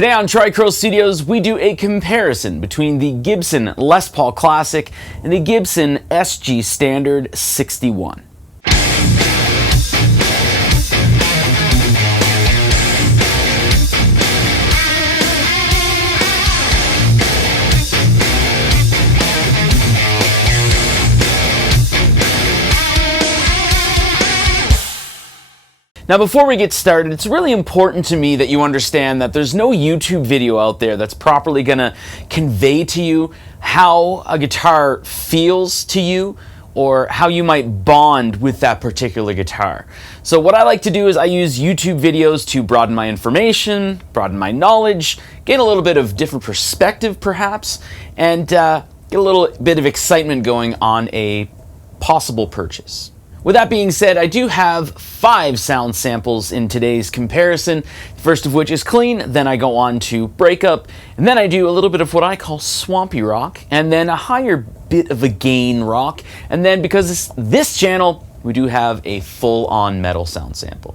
Today on Tricurl Studios, we do a comparison between the Gibson Les Paul Classic and the Gibson SG Standard 61. Now before we get started, it's really important to me that you understand that there's no YouTube video out there that's properly going to convey to you how a guitar feels to you or how you might bond with that particular guitar. So what I like to do is I use YouTube videos to broaden my information, broaden my knowledge, gain a little bit of different perspective perhaps, and get a little bit of excitement going on a possible purchase. With that being said, I do have 5 sound samples in today's comparison, first of which is clean, then I go on to Breakup, and then I do a little bit of what I call Swampy rock, and then a higher bit of a gain rock, and then because it's this channel, we do have a full-on metal sound sample.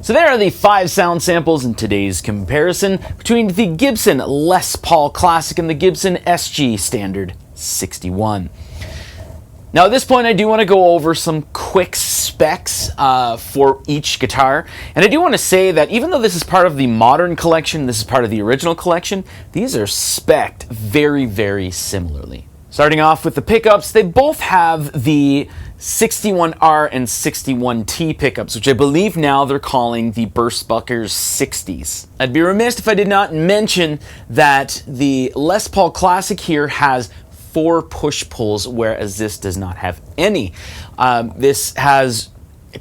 So there are the 5 sound samples in today's comparison between the Gibson Les Paul Classic and the Gibson SG Standard 61. Now at this point I do want to go over some quick specs for each guitar, and I do want to say that even though this is part of the modern collection, this is part of the original collection, these are spec'd very, very similarly. Starting off with the pickups, they both have the 61R and 61T pickups, which I believe now they're calling the Burstbuckers 60s. I'd be remiss if I did not mention that the Les Paul Classic here has 4 push-pulls, whereas this does not have any. This has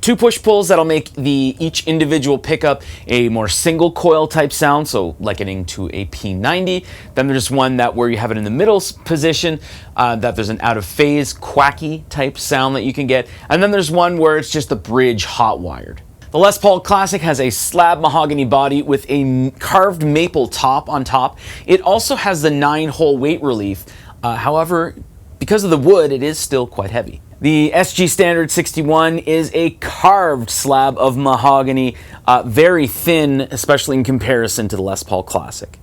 2 push-pulls that'll make each individual pickup a more single coil type sound, so likening to a P90. Then there's one where you have it in the middle position, that there's an out-of-phase, quacky type sound that you can get. And then there's one where it's just the bridge hot-wired. The Les Paul Classic has a slab mahogany body with a carved maple top on top. It also has the 9-hole weight relief. However, because of the wood, it is still quite heavy. The SG Standard 61 is a carved slab of mahogany, very thin, especially in comparison to the Les Paul Classic.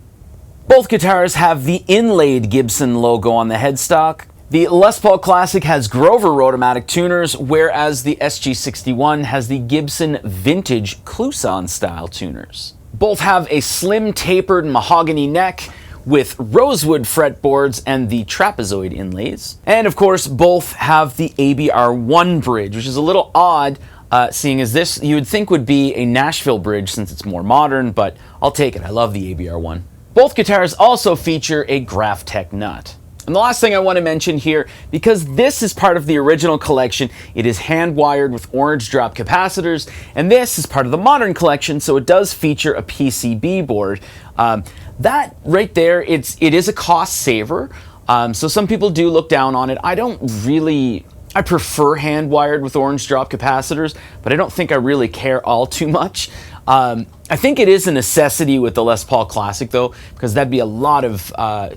Both guitars have the inlaid Gibson logo on the headstock. The Les Paul Classic has Grover Rotomatic tuners, whereas the SG 61 has the Gibson Vintage Clouson style tuners. Both have a slim tapered mahogany neck with rosewood fretboards and the trapezoid inlays. And of course, both have the ABR1 bridge, which is a little odd, seeing as this you would think would be a Nashville bridge since it's more modern, but I'll take it. I love the ABR1. Both guitars also feature a Graphtec nut. And the last thing I want to mention here, because this is part of the original collection, it is hand-wired with orange drop capacitors, and this is part of the modern collection, so it does feature a PCB board. That right there, it is a cost saver, so some people do look down on it. I prefer hand-wired with orange drop capacitors, but I don't think I really care all too much. I think it is a necessity with the Les Paul Classic though, because that'd be a lot of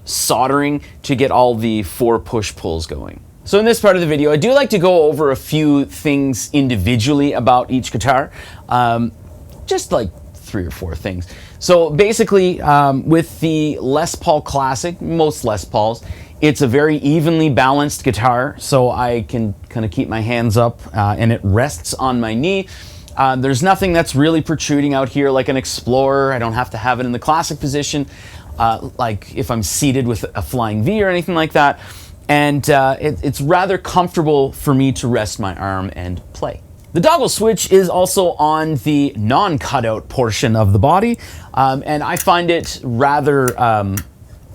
soldering to get all the 4 push-pulls going. So in this part of the video, I do like to go over a few things individually about each guitar, just like 3 or 4 things. So basically, with the Les Paul Classic, most Les Pauls, it's a very evenly balanced guitar, so I can kind of keep my hands up and it rests on my knee. There's nothing that's really protruding out here like an Explorer. I don't have to have it in the classic position, like if I'm seated with a Flying V or anything like that. And it's rather comfortable for me to rest my arm and play. The toggle switch is also on the non-cutout portion of the body, and I find it rather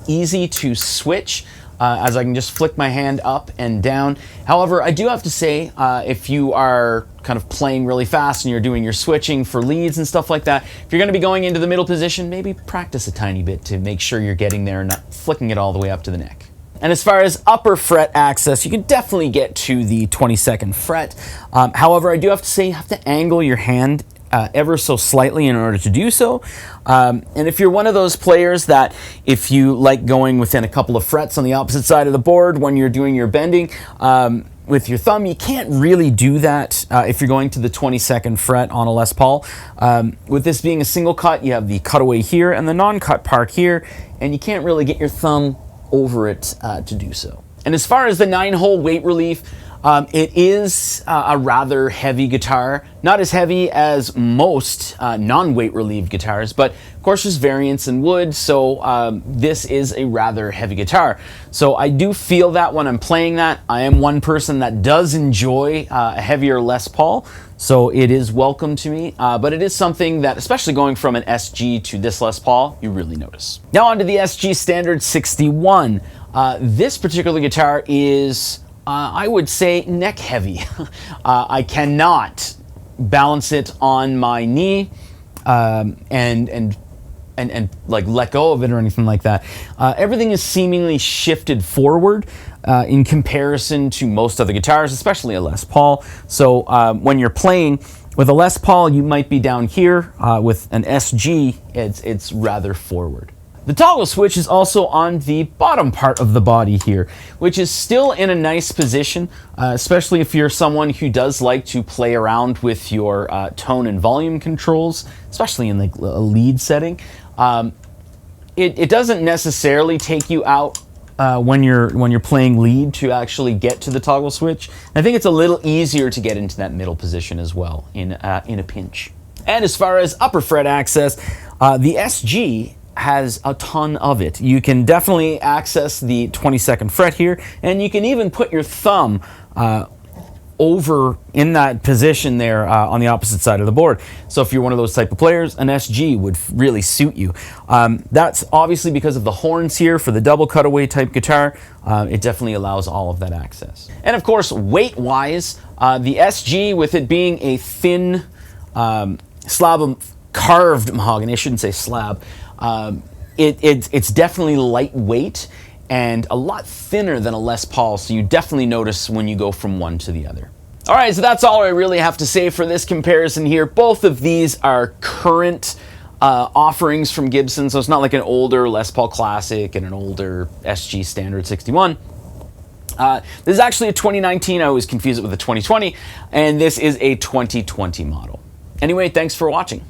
easy to switch, as I can just flick my hand up and down. However, I do have to say, if you are kind of playing really fast and you're doing your switching for leads and stuff like that, if you're going to be going into the middle position, maybe practice a tiny bit to make sure you're getting there and not flicking it all the way up to the neck. And as far as upper fret access, you can definitely get to the 22nd fret. However, I do have to say you have to angle your hand ever so slightly in order to do so. And if you're one of those players that if you like going within a couple of frets on the opposite side of the board when you're doing your bending with your thumb, you can't really do that if you're going to the 22nd fret on a Les Paul. With this being a single cut, you have the cutaway here and the non-cut part here, and you can't really get your thumb over it to do so. And as far as the 9-hole weight relief, it is a rather heavy guitar. Not as heavy as most non-weight relieved guitars, but of course there's variance in wood, so this is a rather heavy guitar. So I do feel that when I'm playing that. I am one person that does enjoy a heavier Les Paul, so it is welcome to me, but it is something that, especially going from an SG to this Les Paul, you really notice. Now on to the SG Standard 61. This particular guitar is, I would say, neck heavy. I cannot balance it on my knee and like let go of it or anything like that. Everything is seemingly shifted forward in comparison to most other guitars, especially a Les Paul. So when you're playing with a Les Paul, you might be down here. With an SG, it's rather forward. The toggle switch is also on the bottom part of the body here, which is still in a nice position, especially if you're someone who does like to play around with your tone and volume controls, especially in like a lead setting. It doesn't necessarily take you out when you're playing lead to actually get to the toggle switch. I think it's a little easier to get into that middle position as well in a pinch. And as far as upper fret access, the SG has a ton of it. You can definitely access the 22nd fret here, and you can even put your thumb over in that position there on the opposite side of the board. So if you're one of those type of players, an SG would really suit you. That's obviously because of the horns here for the double cutaway type guitar. It definitely allows all of that access. And of course, weight-wise, the SG, with it being a thin slab of carved mahogany, I shouldn't say slab, it's definitely lightweight and a lot thinner than a Les Paul, so you definitely notice when you go from one to the other. All right, so that's all I really have to say for this comparison here. Both of these are current offerings from Gibson, so it's not like an older Les Paul Classic and an older SG Standard 61. This is actually a 2019, I always confuse it with a 2020, and this is a 2020 model. Anyway, thanks for watching.